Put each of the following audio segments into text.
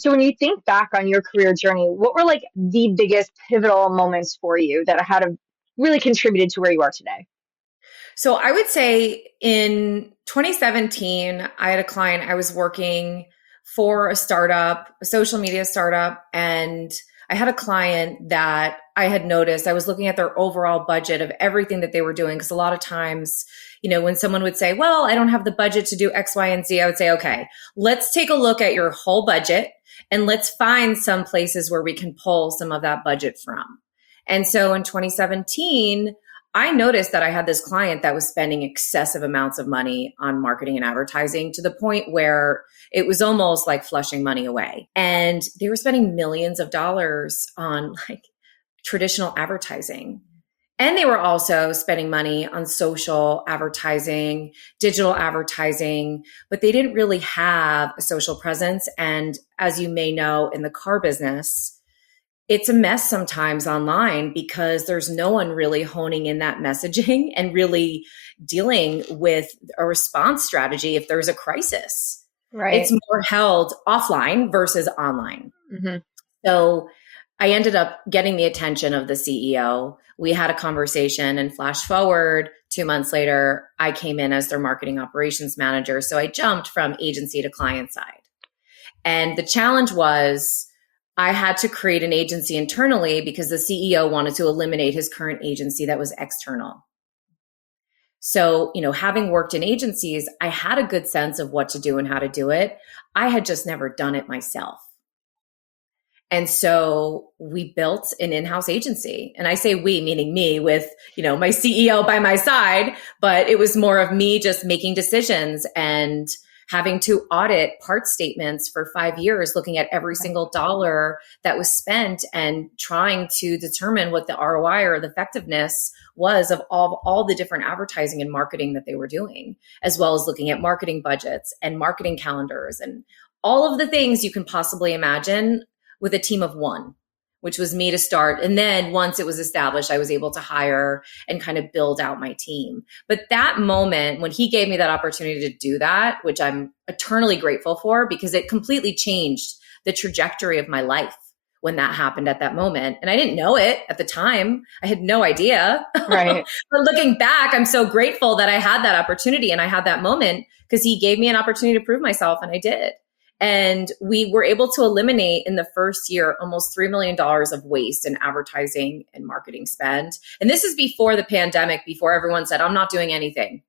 So when you think back on your career journey, what were like the biggest pivotal moments for you that had a, really contributed to where you are today? So I would say in 2017, I had a client, I was working for a startup, a social media startup, and I had a client that I had noticed, I was looking at their overall budget of everything that they were doing. Because a lot of times, when someone would say, well, I don't have the budget to do X, Y, and Z, I would say, okay, let's take a look at your whole budget and let's find some places where we can pull some of that budget from. And so in 2017, I noticed that I had this client that was spending excessive amounts of money on marketing and advertising to the point where it was almost like flushing money away. And they were spending millions of dollars on like traditional advertising. And they were also spending money on social advertising, digital advertising, but they didn't really have a social presence. And as you may know, in the car business, it's a mess sometimes online because there's no one really honing in that messaging and really dealing with a response strategy if there's a crisis. It's Right. more held offline versus online. Hmm. So I ended up getting the attention of the CEO. We had a conversation and flash forward 2 months later, I came in as their marketing operations manager. So I jumped from agency to client side. And the challenge was I had to create an agency internally because the CEO wanted to eliminate his current agency that was external. So, having worked in agencies, I had a good sense of what to do and how to do it. I had just never done it myself. And so we built an in-house agency. And I say we, meaning me with, my CEO by my side, but it was more of me just making decisions and having to audit part statements for 5 years, looking at every single dollar that was spent and trying to determine what the ROI or the effectiveness was of all the different advertising and marketing that they were doing, as well as looking at marketing budgets and marketing calendars and all of the things you can possibly imagine with a team of one, which was me to start. And then once it was established, I was able to hire and kind of build out my team. But that moment when he gave me that opportunity to do that, which I'm eternally grateful for because it completely changed the trajectory of my life when that happened at that moment. And I didn't know it at the time. I had no idea. Right. But looking back, I'm so grateful that I had that opportunity and I had that moment because he gave me an opportunity to prove myself and I did. And we were able to eliminate in the first year almost $3 million of waste in advertising and marketing spend. And this is before the pandemic, before everyone said, I'm not doing anything.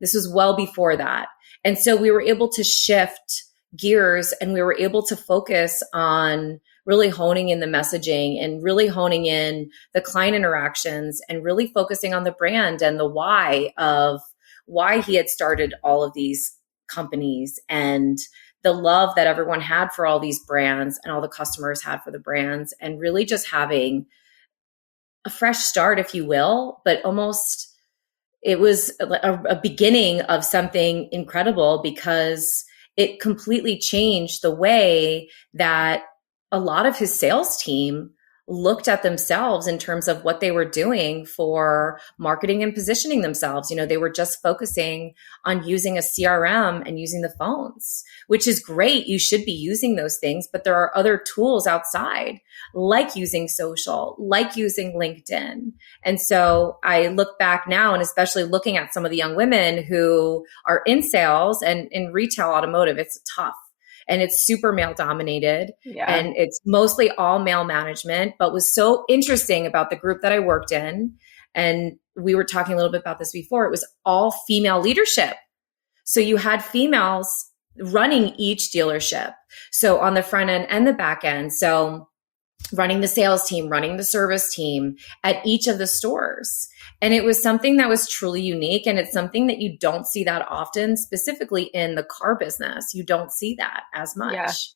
This was well before that. And so we were able to shift gears and we were able to focus on really honing in the messaging and really honing in the client interactions and really focusing on the brand and the why of why he had started all of these companies and the love that everyone had for all these brands and all the customers had for the brands and really just having a fresh start, if you will, but almost it was a beginning of something incredible because it completely changed the way that a lot of his sales team looked at themselves in terms of what they were doing for marketing and positioning themselves. They were just focusing on using a CRM and using the phones, which is great. You should be using those things, but there are other tools outside, like using social, like using LinkedIn. And so I look back now, and especially looking at some of the young women who are in sales and in retail automotive, it's tough. And it's super male dominated Yeah. and it's mostly all male management. But was so interesting about the group that I worked in, and we were talking a little bit about this before, it was all female leadership. So you had females running each dealership. So on the front end and the back end. So running the sales team, running the service team at each of the stores. And it was something that was truly unique. And it's something that you don't see that often, specifically in the car business. You don't see that as Yeah. much.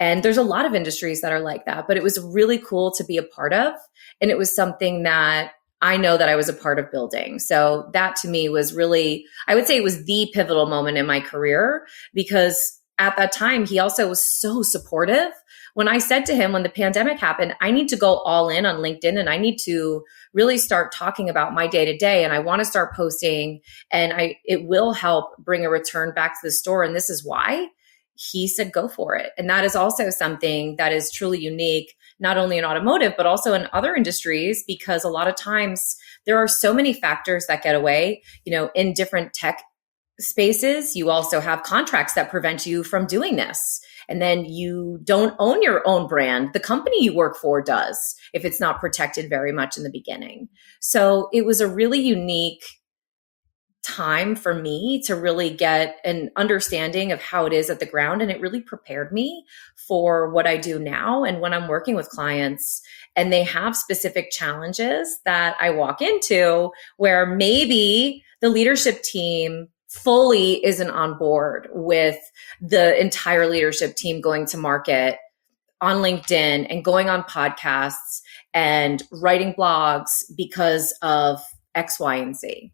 And there's a lot of industries that are like that, but it was really cool to be a part of. And it was something that I know that I was a part of building. So that to me was really, I would say it was the pivotal moment in my career because at that time, he also was so supportive. When I said to him when the pandemic happened, I need to go all in on LinkedIn and I need to really start talking about my day to day. And I want to start posting and it will help bring a return back to the store. And this is why. he said, go for it. And that is also something that is truly unique, not only in automotive, but also in other industries, because a lot of times there are so many factors that get away, in different tech spaces. You also have contracts that prevent you from doing this. And then you don't own your own brand. The company you work for does, if it's not protected very much in the beginning. So it was a really unique time for me to really get an understanding of how it is at the ground. And it really prepared me for what I do now. And when I'm working with clients and they have specific challenges that I walk into where maybe the leadership team fully isn't on board with the entire leadership team going to market on LinkedIn and going on podcasts and writing blogs because of X, Y, and Z.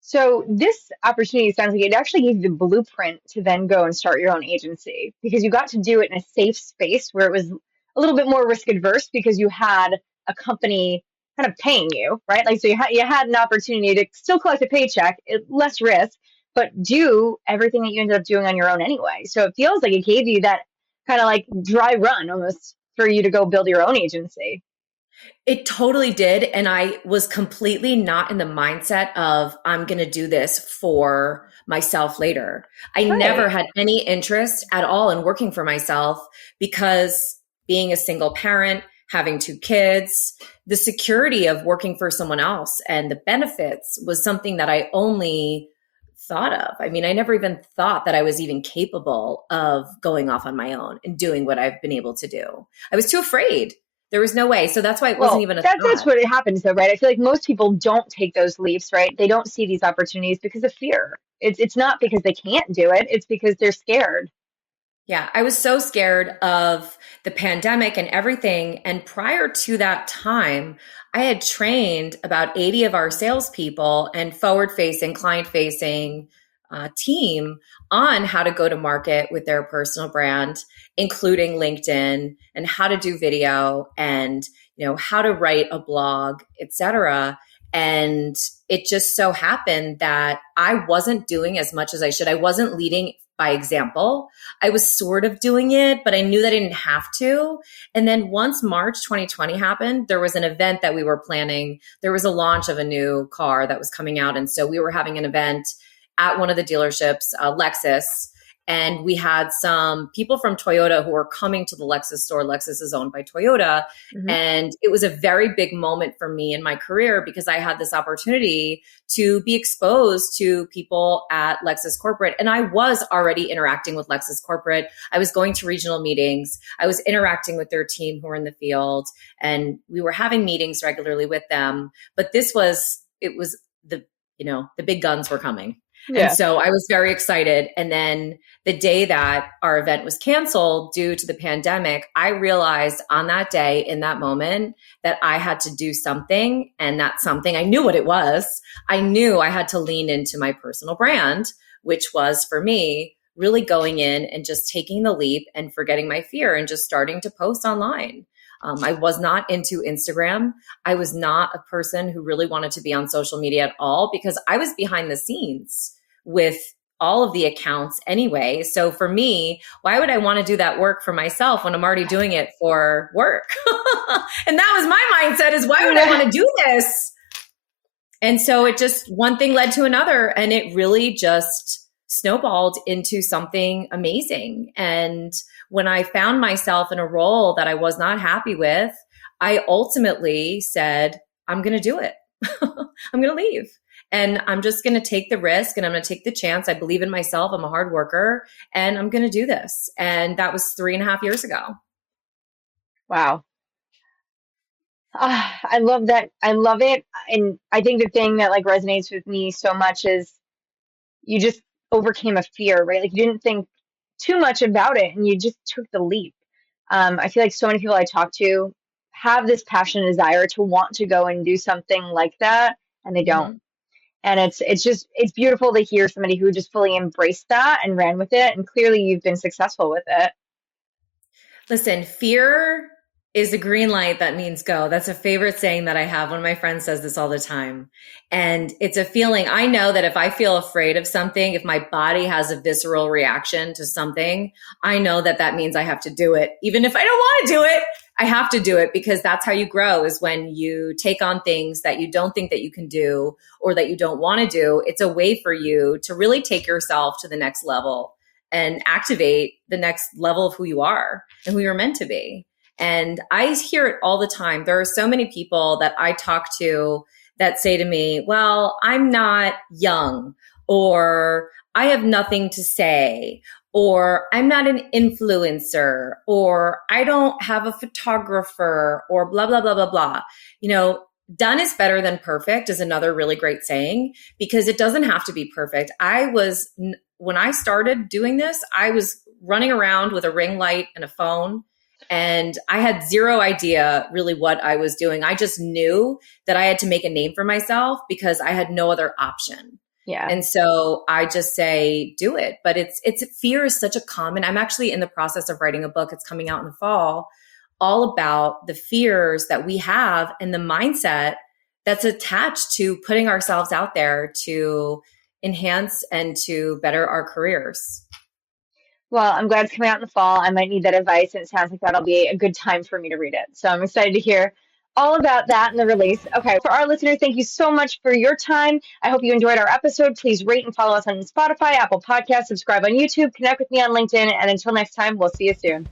So this opportunity sounds like it actually gave you the blueprint to then go and start your own agency, because you got to do it in a safe space where it was a little bit more risk adverse because you had a company kind of paying you, right? Like, so you had an opportunity to still collect a paycheck, less risk, but do everything that you ended up doing on your own anyway. So it feels like it gave you that kind of like dry run almost for you to go build your own agency. It totally did. And I was completely not in the mindset of, I'm going to do this for myself later. I never Right. had any interest at all in working for myself because being a single parent, having two kids, the security of working for someone else and the benefits was something that I only thought of. I mean, I never even thought that I was even capable of going off on my own and doing what I've been able to do. I was too afraid. There was no way. So that's why it wasn't Well, even a that's thought. what it happens though, right? I feel like most people don't take those leaps, right? They don't see these opportunities because of fear. It's not because they can't do it, it's because they're scared. Yeah, I was so scared of the pandemic and everything. And prior to that time, I had trained about 80 of our salespeople and forward facing, client facing team on how to go to market with their personal brand, including LinkedIn, and how to do video and how to write a blog, etc. And it just so happened that I wasn't doing as much as I should. I wasn't leading by example. I was sort of doing it, but I knew that I didn't have to. And then once March 2020 happened, there was an event that we were planning. There was a launch of a new car that was coming out. And so we were having an event at one of the dealerships, Lexus. And we had some people from Toyota who were coming to the Lexus store. Lexus is owned by Toyota. Mhm. And it was a very big moment for me in my career because I had this opportunity to be exposed to people at Lexus Corporate. And I was already interacting with Lexus Corporate. I was going to regional meetings. I was interacting with their team who were in the field. And we were having meetings regularly with them. But it was the big guns were coming. And Yeah. so I was very excited. And then the day that our event was canceled due to the pandemic, I realized on that day, in that moment, that I had to do something. And that something, I knew what it was. I knew I had to lean into my personal brand, which was for me really going in and just taking the leap and forgetting my fear and just starting to post online. I was not into Instagram. I was not a person who really wanted to be on social media at all because I was behind the scenes with all of the accounts anyway. So for me, why would I want to do that work for myself when I'm already doing it for work? And that was my mindset, is why would I want to do this? And so it just, one thing led to another, and it really just snowballed into something amazing. And when I found myself in a role that I was not happy with, I ultimately said, I'm going to do it. I'm going to leave. And I'm just going to take the risk and I'm going to take the chance. I believe in myself. I'm a hard worker and I'm going to do this. And that was 3.5 years ago. Wow. I love that. I love it. And I think the thing that like resonates with me so much is you just overcame a fear, right? Like you didn't think too much about it and you just took the leap. I feel like so many people I talk to have this passion and desire to want to go and do something like that, and they don't. Mhm. And it's beautiful to hear somebody who just fully embraced that and ran with it. And clearly you've been successful with it. Listen, fear is the green light that means go. That's a favorite saying that I have. One of my friends says this all the time. And it's a feeling. I know that if I feel afraid of something, if my body has a visceral reaction to something, I know that that means I have to do it. Even if I don't want to do it, I have to do it, because that's how you grow, is when you take on things that you don't think that you can do or that you don't want to do. It's a way for you to really take yourself to the next level and activate the next level of who you are and who you're meant to be. And I hear it all the time. There are so many people that I talk to that say to me, well, I'm not young, or I have nothing to say, or I'm not an influencer, or I don't have a photographer, or blah, blah, blah, blah, blah. You know, done is better than perfect is another really great saying, because it doesn't have to be perfect. When I started doing this, I was running around with a ring light and a phone, and I had zero idea really what I was doing. I just knew that I had to make a name for myself because I had no other option. Yeah. And so I just say, do it. But it's fear is such a common, I'm actually in the process of writing a book. It's coming out in the fall, all about the fears that we have and the mindset that's attached to putting ourselves out there to enhance and to better our careers. Well, I'm glad it's coming out in the fall. I might need that advice, and it sounds like that'll be a good time for me to read it. So I'm excited to hear all about that and the release. Okay, for our listeners, thank you so much for your time. I hope you enjoyed our episode. Please rate and follow us on Spotify, Apple Podcasts, subscribe on YouTube, connect with me on LinkedIn, and until next time, we'll see you soon.